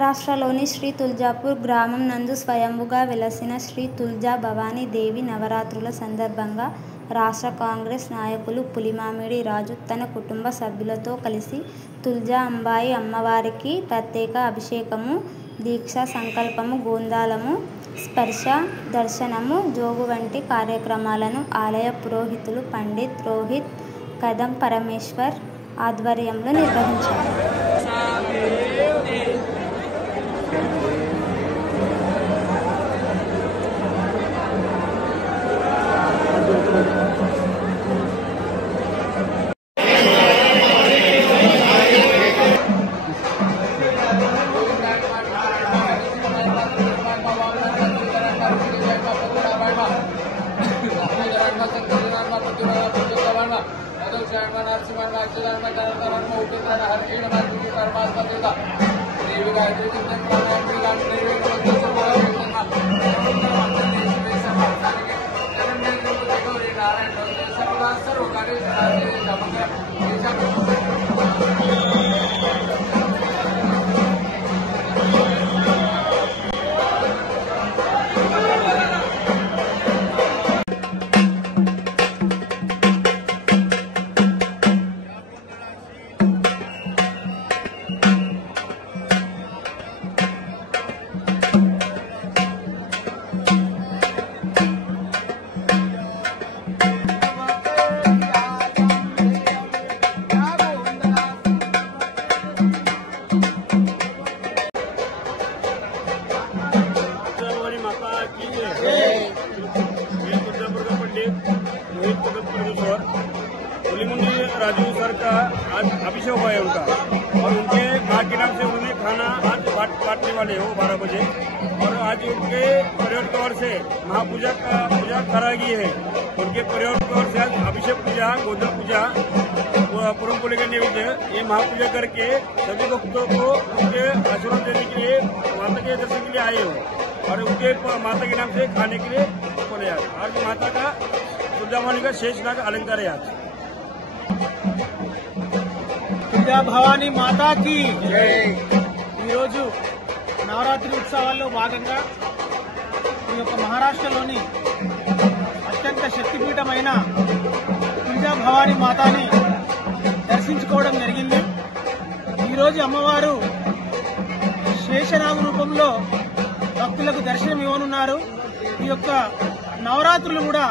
మహారాష్ట్రలోని శ్రీ తుల్జాపూర్ గ్రామం నందు స్వయంభుగా వెలసిన శ్రీ తుల్జా భవానీ దేవి నవరాత్రుల సందర్భంగా రాష్ట్ర కాంగ్రెస్ నాయకులు పులిమామిడి రాజు తన కుటుంబ సభ్యులతో కలిసి తుల్జా అంబాయి అమ్మవారికి ప్రత్యేక అభిషేకము, దీక్షా సంకల్పము, గోందాలము, స్పర్శ దర్శనము, జోగు వంటి కార్యక్రమాలను ఆలయ పురోహితులు పండిత్ రోహిత్ కదం పరమేశ్వర్ ఆధ్వర్యంలో నిర్వహించారు. पुलिमुंडी राजू सर का आज अभिषेक हुआ है उनका, और उनके माँ के नाम से उन्होंने खाना आज बांटने वाले हो 12 बजे। और आज उनके परिवार की ओर से महापूजा का पूजा करा गई है। उनके परिवार की ओर से आज अभिषेक पूजा, गोदा पूजा, पुरम पोले का नैवेद्य, ये महापूजा करके सभी भक्तों को उनके आशीर्वाद देने के लिए माता के दर्शन के लिए आए हो, और उनके माता के नाम से खाने के लिए बोले। आज माता का तुलजा भवानी का शेष नाग अलंकार है। आज తుల్జా భవానీ మాతాకి ఈరోజు నవరాత్రి ఉత్సవాల్లో భాగంగా ఈ యొక్క మహారాష్ట్రలోని అత్యంత శక్తిపీఠమైన తుల్జా భవానీ మాతాని దర్శించుకోవడం జరిగింది. ఈరోజు అమ్మవారు శేషనాగు రూపంలో భక్తులకు దర్శనం ఇవ్వనున్నారు. ఈ యొక్క నవరాత్రులు కూడా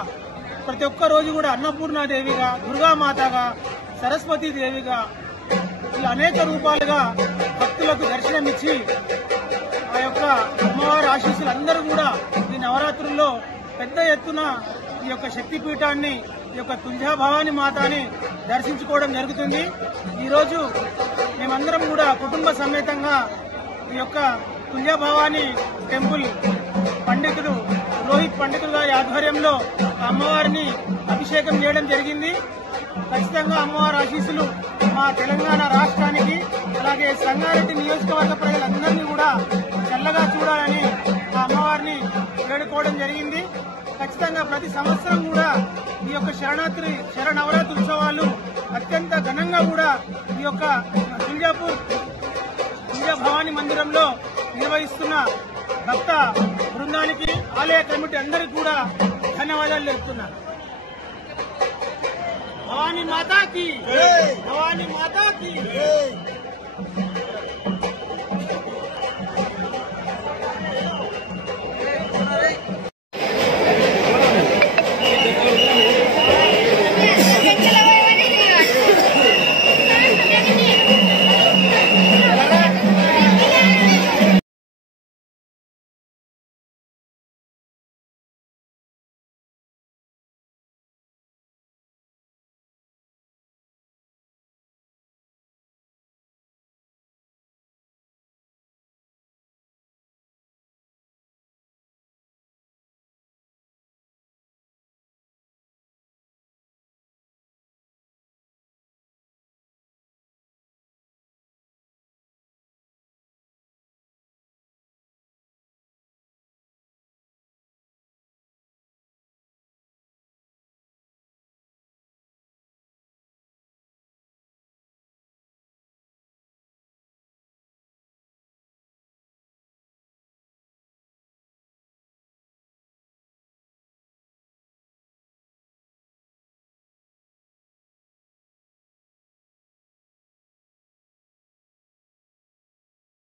ప్రతి ఒక్క రోజు కూడా అన్నపూర్ణాదేవిగా, దుర్గామాతగా, సరస్వతీదేవిగా ఇలా అనేక రూపాలుగా భక్తులకు దర్శనమిచ్చి ఆ యొక్క అమ్మవారి ఆశీస్సులు అందరూ కూడా ఈ నవరాత్రుల్లో పెద్ద ఎత్తున ఈ యొక్క శక్తిపీఠాన్ని, ఈ యొక్క తుల్జా భవానీ మాతాని దర్శించుకోవడం జరుగుతుంది. ఈరోజు మేమందరం కూడా కుటుంబ సమేతంగా ఈ యొక్క తుల్జా భవానీ టెంపుల్ పండితుడు రోహిత్ పండితుడు గారి ఆధ్వర్యంలో అమ్మవారిని అభిషేకం చేయడం జరిగింది. ఖచ్చితంగా అమ్మవారి ఆశీస్సులు మా తెలంగాణ రాష్ట్రానికి, అలాగే సంగారెడ్డి నియోజకవర్గ ప్రజలందరినీ కూడా చల్లగా చూడాలని ఆ అమ్మవారిని వేడుకోవడం జరిగింది. ఖచ్చితంగా ప్రతి సంవత్సరం కూడా ఈ యొక్క శరణవరాత్రి ఉత్సవాలు అత్యంత ఘనంగా కూడా ఈ యొక్క తుల్జా భవానీ మందిరంలో నిర్వహిస్తున్న భక్త బృందానికి, ఆలయ కమిటీ అందరికీ కూడా ధన్యవాదాలు తెలుపుతున్నాను. భవానీ మాతాకి, భవానీ మాతాకి.